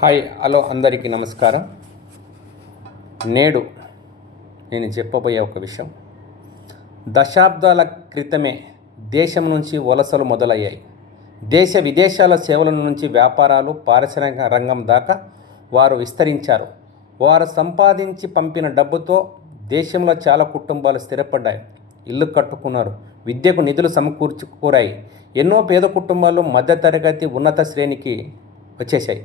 Hi hello అందరికీ నమస్కారం. నేడు నేను చెప్పబోయే ఒక విషయం, దశాబ్దాల క్రితమే దేశం నుంచి వలసలు మొదలయ్యాయి. దేశ విదేశాల సేవల నుంచి వ్యాపారాలు, పారిశ్రామిక రంగం దాకా వారు విస్తరించారు. వారు సంపాదించి పంపిన డబ్బుతో దేశంలో చాలా కుటుంబాలు స్థిరపడ్డాయి, ఇల్లు కట్టుకున్నారు, విద్యకు నిధులు సమకూర్చుకోరాయి. ఎన్నో పేద కుటుంబాలు మధ్యతరగతి ఉన్నత శ్రేణికి వచ్చేసాయి.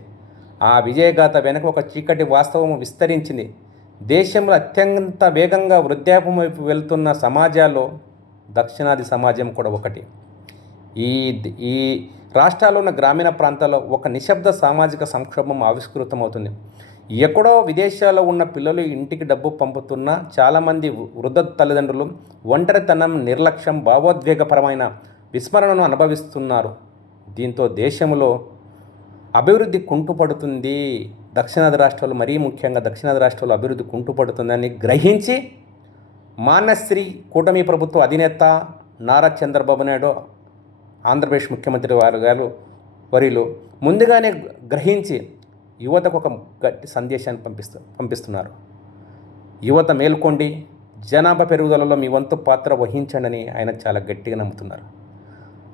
ఆ విజయగాథ వెనుక ఒక చీకటి వాస్తవం విస్తరించింది. దేశంలో అత్యంత వేగంగా వృద్ధాప్యం వైపు వెళ్తున్న సమాజాల్లో దక్షిణాది సమాజం కూడా ఒకటి. ఈ ఈ రాష్ట్రాల్లో ఉన్న గ్రామీణ ప్రాంతాల్లో ఒక నిశ్శబ్ద సామాజిక సంక్షోభం ఆవిష్కృతమవుతుంది. ఎక్కడో విదేశాల్లో ఉన్న పిల్లలు ఇంటికి డబ్బు పంపుతున్నా చాలామంది వృద్ధ తల్లిదండ్రులు ఒంటరితనం, నిర్లక్ష్యం, భావోద్వేగపరమైన విస్మరణను అనుభవిస్తున్నారు. దీంతో దేశంలో అభివృద్ధి కుంటుపడుతుంది. దక్షిణాది రాష్ట్రాలు, మరీ ముఖ్యంగా దక్షిణాది రాష్ట్రాల్లో అభివృద్ధి కుంటుపడుతుందని గ్రహించి మాన్యశ్రీ కూటమి ప్రభుత్వ అధినేత నారా చంద్రబాబు నాయుడు, ఆంధ్రప్రదేశ్ ముఖ్యమంత్రి గారు వరిలో ముందుగానే గ్రహించి యువతకు ఒక గట్టి సందేశాన్ని పంపిస్తున్నారు. యువత మేల్కొండి, జనాభా పెరుగుదలలో మీ వంతు పాత్ర వహించండి అని ఆయన చాలా గట్టిగా నమ్ముతున్నారు.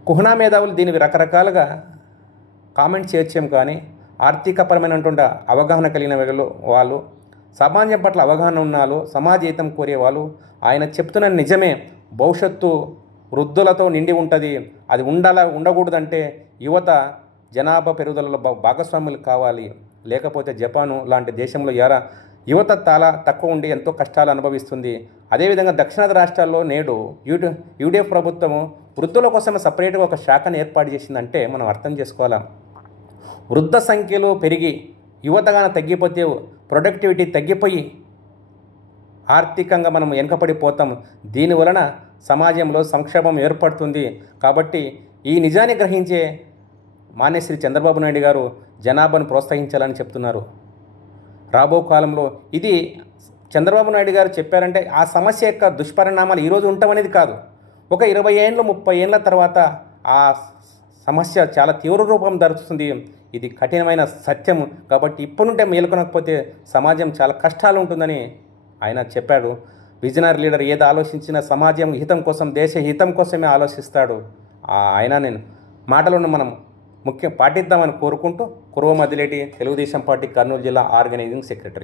కుహనా మేధావులు దీనికి రకరకాలుగా కామెంట్ చేయొచ్చాం, కానీ ఆర్థికపరమైనటువంటి అవగాహన కలిగిన వాళ్ళు, సమాజం పట్ల అవగాహన ఉన్న వాళ్ళు, సమాజ హితం కోరే వాళ్ళు ఆయన చెప్తున్న నిజమే. భవిష్యత్తు వృద్ధులతో నిండి ఉంటుంది. అది ఉండకూడదంటే యువత జనాభా పెరుగుదలలో భాగస్వాములు కావాలి. లేకపోతే జపాను లాంటి దేశంలో యువత చాలా తక్కువ ఉండి ఎంతో కష్టాలు అనుభవిస్తుంది. అదేవిధంగా దక్షిణాది రాష్ట్రాల్లో నేడు యూడీఎఫ్ ప్రభుత్వము వృద్ధుల కోసం సపరేట్గా ఒక శాఖను ఏర్పాటు చేసిందంటే మనం అర్థం చేసుకోవాలా. వృద్ధ సంఖ్యలు పెరిగి యువతగాన తగ్గిపోతే ప్రొడక్టివిటీ తగ్గిపోయి ఆర్థికంగా మనం వెనుకపడిపోతాం. దీనివలన సమాజంలో సంక్షోభం ఏర్పడుతుంది. కాబట్టి ఈ నిజాన్ని గ్రహించే మాన్యశ్రీ చంద్రబాబు నాయుడు గారు జనాభాను ప్రోత్సహించాలని చెప్తున్నారు. రాబో కాలంలో ఇది చంద్రబాబు నాయుడు గారు చెప్పారంటే ఆ సమస్య యొక్క దుష్పరిణామాలు ఈరోజు ఉండవనేది కాదు. ఒక 20 ఏళ్ళు 30 ఏళ్ళ తర్వాత ఆ సమస్య చాలా తీవ్ర రూపం ధరుస్తుంది. ఇది కఠినమైన సత్యం. కాబట్టి ఇప్పటి నుండే మేలుకొనకపోతే సమాజం చాలా కష్టాలు ఉంటుందని ఆయన చెప్పాడు. విజనరీ లీడర్ ఏది ఆలోచించినా సమాజం హితం కోసం, దేశ హితం కోసమే ఆలోచిస్తాడు. ఆయన నేను మాటలను మనం పాటిద్దామని కోరుకుంటూ, కురవ మదిలేటి, తెలుగుదేశం పార్టీ కర్నూలు జిల్లా ఆర్గనైజింగ్ సెక్రటరీ.